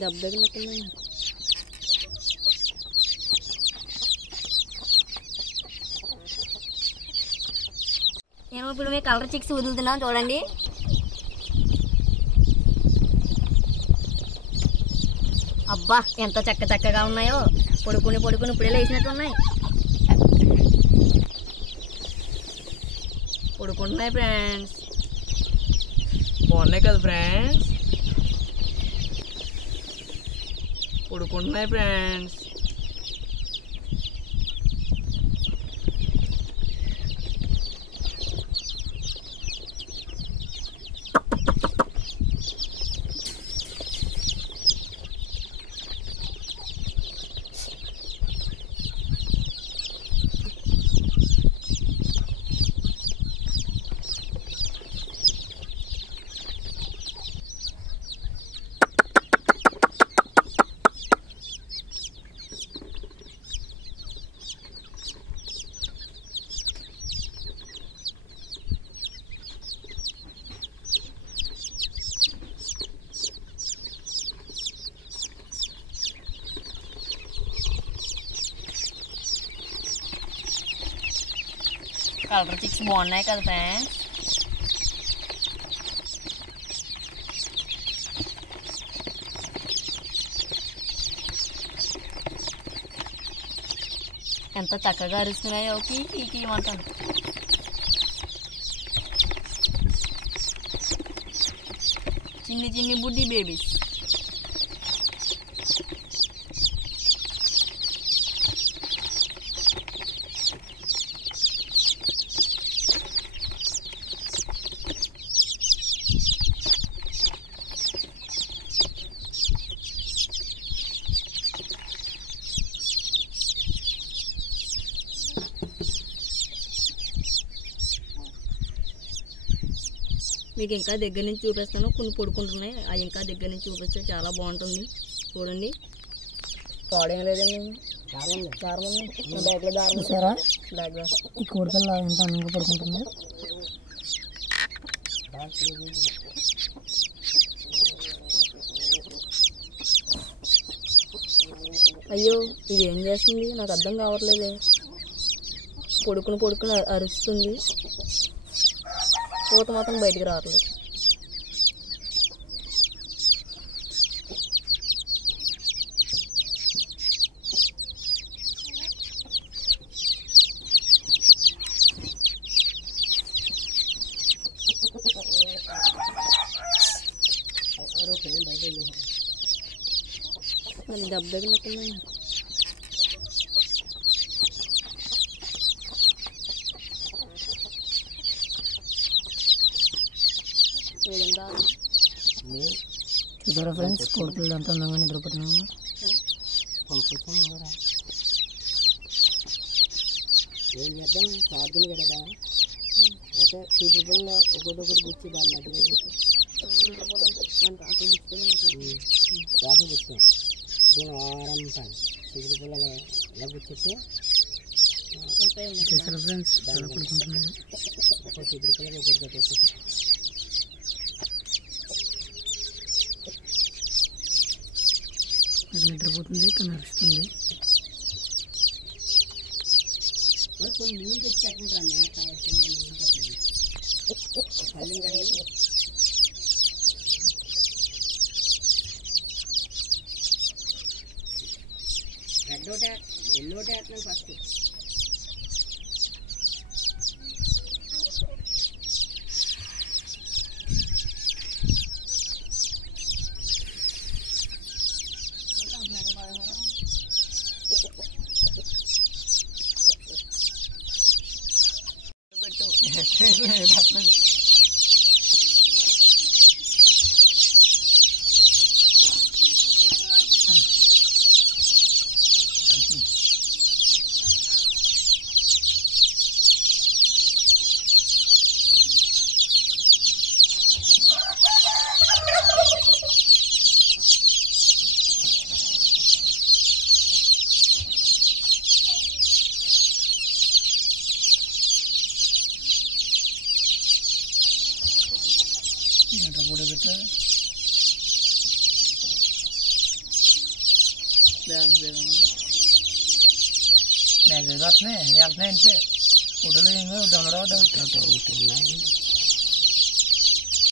దెబ్బ తగిలినట్టుంది. నేను ఇప్పుడు మీ కలర్ చిక్స్ వదులుతున్నాను చూడండి. అబ్బా ఎంత చక్కగా ఉన్నాయో. పడుకుని ఇప్పుడే లేచినట్టు ఉన్నాయి. పడుకుంటున్నాయి ఫ్రెండ్స్. బాగున్నాయి కదా ఫ్రెండ్స్. పడుకుంటున్నాయి ఫ్రెండ్స్. కలర్ చిక్స్ బాగున్నాయి కదా ఫ్రెండ్స్. ఎంత చక్కగా అరుస్తున్నాయో కీ అంటాను. చిన్ని బుడ్డి బేబీస్. మీకు ఇంకా దగ్గర నుంచి చూపిస్తాను. కొన్ని పడుకుంటున్నాయి. అవి ఇంకా దగ్గర నుంచి చూపిస్తే చాలా బాగుంటుంది. చూడండి. పాడేం లేదండి. బ్యాగ్లో దారం చూసారా? బ్యాగ్లో ఈ కోడిపిల్ల ఎంత అందంగా పడుకుంటుంది. అయ్యో ఇది ఏం చేస్తుంది నాకు అర్థం కావట్లేదే. పడుకుని అరుస్తుంది. పూత మాత్రం బయటికి రావట్లేదు. దెబ్బ తగిలినట్టుంది. చూసారా ఫ్రెండ్స్, కోడిపిల్లలు ఎంత అందంగా నిద్రపోతున్నాము. ఏం చేద్దాం, పాడుతుంది కదా. అయితే చీపురులో ఒకటి గుచ్చి దాన్ని అడ్డుగా లోపల గుచ్చాం. దీని ఆరంభం చీపురులో ఎలా గుచ్చితే చూసారా ఫ్రెండ్స్, చాలా పడుకుంటున్నాము. ఒక చీపురులో ఒకటి కట్టేస్తాం. అది నిద్రపోతుంది, తను అరుస్తుంది. కొన్ని నీళ్ళు తెచ్చి కట్టిండ్రా మేక నీళ్ళు కట్టండి. పల్లెం కడిగి ఎల్లో ట్యాక్ను ఫస్ట్ ఏంట్రా ఫోటో పెట్టా మెసేజ్ వస్తున్నాయి వెళ్తున్నాయి అంతే ఫోటోలు ఏమో డౌన్లోడ్ అవుతాయి.